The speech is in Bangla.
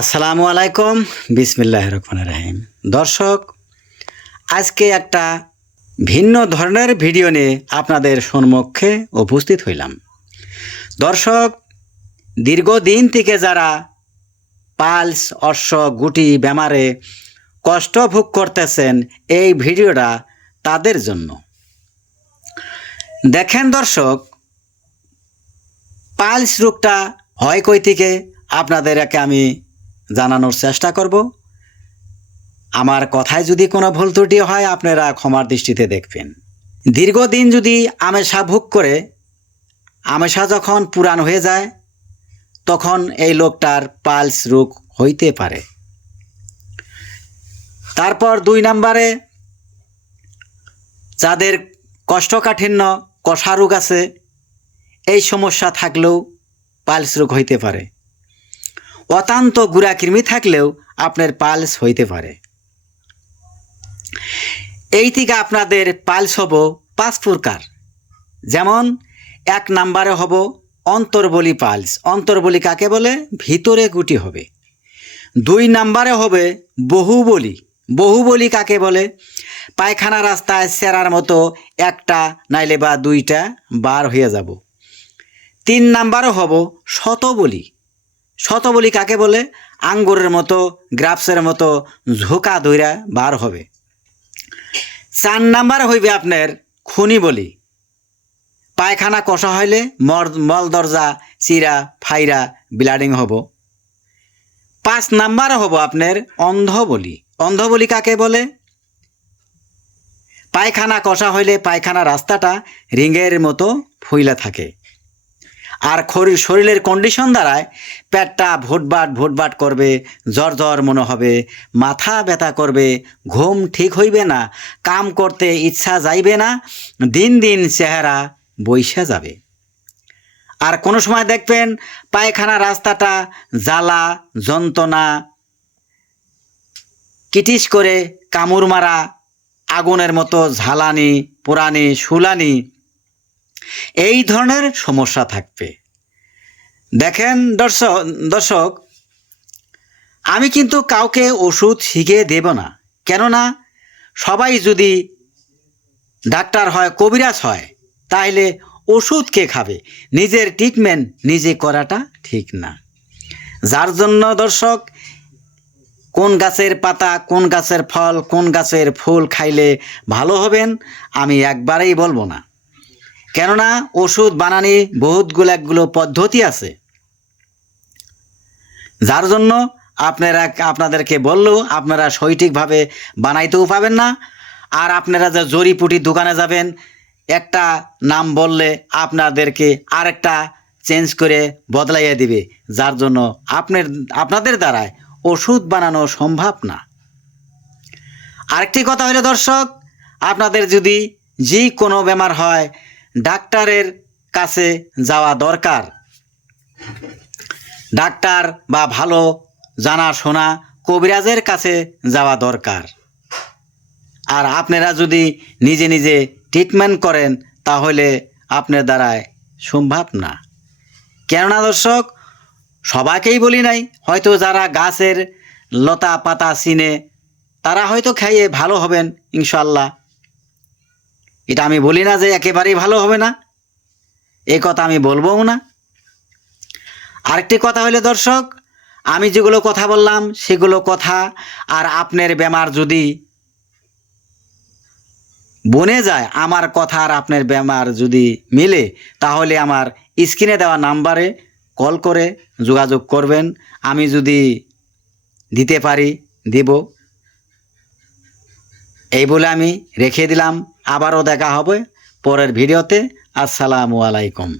আসসালামু আলাইকুম, বিসমিল্লাহির রহমানির রহিম। দর্শক, আজকে একটা ভিন্ন ধরনের ভিডিও নিয়ে আপনাদের সম্মুখে উপস্থিত হইলাম। দর্শক, দীর্ঘদিন থেকে যারা পালস, অশ্ব, গুটি বেমারে কষ্ট ভোগ করতেছেন, এই ভিডিওটা তাদের জন্য। দেখেন দর্শক, পালস রোগটা হয় কই থেকে আপনাদেরকে আমি জানানোর চেষ্টা করব। আমার কথায় যদি কোনো ভুল ত্রুটি হয় আপনারা ক্ষমার দৃষ্টিতে দেখবেন। দীর্ঘদিন যদি আমেশা ভোগ করে আমেশা যখন পুরান হয়ে যায় তখন এই লোকটার পালস রোগ হইতে পারে। তারপর 2 নম্বরে, যাদের কোষ্ঠকাঠিন্য, কষা রোগ আছে, এই সমস্যা থাকলেও পালস রোগ হইতে পারে। অত্যন্ত গুড়াকৃমি থাকলেও আপনার পালস হইতে পারে। এই থেকে আপনাদের পালস হব 5 প্রকার। যেমন 1 নম্বরে হব অন্তর্বলী পালস। অন্তর্বলী কাকে বলে? ভিতরে গুটি হবে। 2 নম্বরে হবে বহুবলী। বহুবলী কাকে বলে? পায়খানা রাস্তায় সেরার মতো একটা নাইলে বা 2টা বার হয়ে যাব। 3 নম্বরে হব শতবলী। শতবলী কাকে বলে? আঙ্গুরের মতো, গ্রাপসের মতো ঝোঁকা ধইরা বার হবে। 4 নাম্বার হইবে আপনার খুনি বলি। পায়খানা কষা হইলে মল দরজা চিরা ফাইরা ব্লিডিং হব। 5 নাম্বার হব আপনার অন্ধ বলি। অন্ধ বলি কাকে বলে? পায়খানা কষা হইলে পায়খানা রাস্তাটা রিঙের মতো ফুইলা থাকে, আর শরীরের কন্ডিশন দ্বারায় পেটটা ভুটবাট করবে, জ্বর মনে হবে, মাথা ব্যথা করবে, ঘুম ঠিক হইবে না, কাম করতে ইচ্ছা যাইবে না, দিন দিন চেহারা বৈশা যাবে। আর কোনো সময় দেখবেন পায়খানা রাস্তাটা জ্বালা যন্ত্রণা, কিটিস করে কামড় মারা, আগুনের মতো ঝালানি, পোড়ানি, শুলানি, এই ধরনের সমস্যা থাকবে। দেখেন দর্শক, আমি কিন্তু কাউকে ওষুধ শিখিয়ে দেব না, কেননা সবাই যদি ডাক্তার হয়, কবিরাজ হয়, তাহলে ওষুধ কে খাবে? নিজের ট্রিটমেন্ট নিজে করাটা ঠিক না। যার জন্য দর্শক, কোন গাছের পাতা, কোন গাছের ফল, কোন গাছের ফুল খাইলে ভালো হবেন আমি একবারেই বলবো না, কেননা ওষুধ বানানি বহুতগুলো পদ্ধতি আছে। যার জন্য আপনাদেরকে বললেও আপনারা সঠিকভাবে বানাইতেও পাবেন না। আর আপনারা যে জড়িপুটি দোকানে যাবেন, একটা নাম বললে আপনাদেরকে আরেকটা চেঞ্জ করে বদলাইয়া দিবে, যার জন্য আপনাদের দ্বারায় ওষুধ বানানো সম্ভব না। আরেকটি কথা হলো দর্শক, আপনাদের যদি যে কোনো বেমার হয় ডাক্তারের কাছে যাওয়া দরকার। ডাক্তার বা ভালো জানাশোনা কবিরাজের কাছে যাওয়া দরকার। আর আপনারা যদি নিজে নিজে ট্রিটমেন্ট করেন তাহলে আপনার দ্বারায় সম্ভব না। কেননা দর্শক, সবাইকেই বলি নাই, হয়তো যারা গাছের লতা পাতা চিনে তারা হয়তো খাইয়ে ভালো হবেন ইনশাল্লাহ। এটা আমি বলি না যে একেবারেই ভালো হবে না, এই কথা আমি বলবও না। আরেকটি কথা হলো দর্শক, আমি যেগুলো কথা বললাম সেগুলো কথা, আর আপনার বেমার যদি বনে যায়, আমার কথা আর আপনার বেমার যদি মিলে, তাহলে আমার স্ক্রিনে দেওয়া নাম্বারে কল করে যোগাযোগ করবেন। আমি যদি দিতে পারি দেব। এই বলে আমি রেখে দিলাম। আবারও দেখা হবে পরের ভিডিওতে। আসসালামু আলাইকুম।